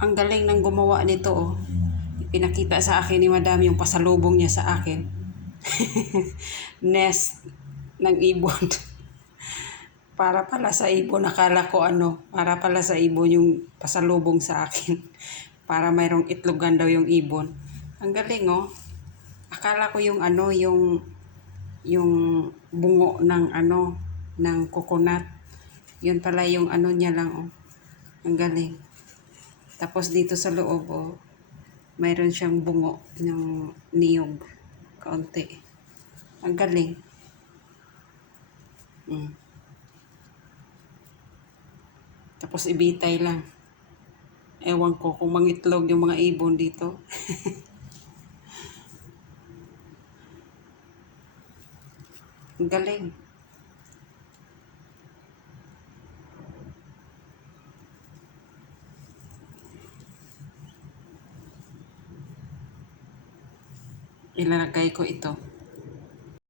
Ang galing ng gumawa nito, oh. Pinakita sa akin ni Madam yung pasalubong niya sa akin. Nest ng ibon. Para pala sa ibon, akala ko para pala sa ibon yung pasalubong sa akin. Para mayroong itlogan daw yung ibon. Ang galing, oh. Akala ko yung bungo ng ng coconut. Yun pala yung niya lang, oh. Ang galing. Tapos dito sa loob, oh, mayroon siyang bungo ng niyog. Kaunti. Ang galing. Tapos ibitay lang. Ewan ko kung mangitlog yung mga ibon dito. Ang galing. Ilalagay ko ito.